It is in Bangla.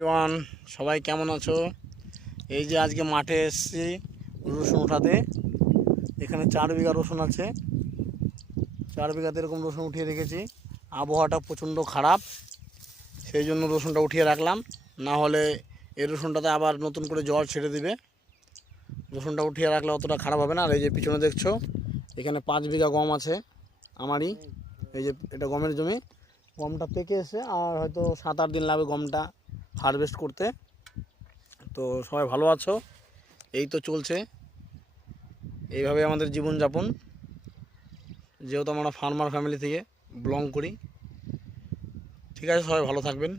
এভরিওয়ান, সবাই কেমন আছো? এই যে আজকে মাঠে এসেছি রসুন উঠাতে। এখানে 4 বিঘা রসুন আছে। 4 বিঘাতে এরকম রসুন উঠিয়ে রেখেছি। আবহাওয়াটা প্রচণ্ড খারাপ, সেই জন্য রসুনটা উঠিয়ে রাখলাম, না হলে এই রসুনটাতে আবার নতুন করে জল ছেড়ে দিবে। রসুনটা উঠিয়ে রাখলে অতটা খারাপ হবে না। আর এই যে পিছনে দেখছো, এখানে 5 বিঘা গম আছে আমারই। এই যে এটা গমের জমি। গমটা পেকে এসে আর হয়তো 7-8 দিন লাগবে গমটা হারভেস্ট করতে। তো সবাই ভালো আছো? এই তো চলছে, এইভাবে আমাদের জীবনযাপন। যেহেতু আমরা ফার্মার ফ্যামিলি থেকে বিলং করি। ঠিক আছে, সবাই ভালো থাকবেন।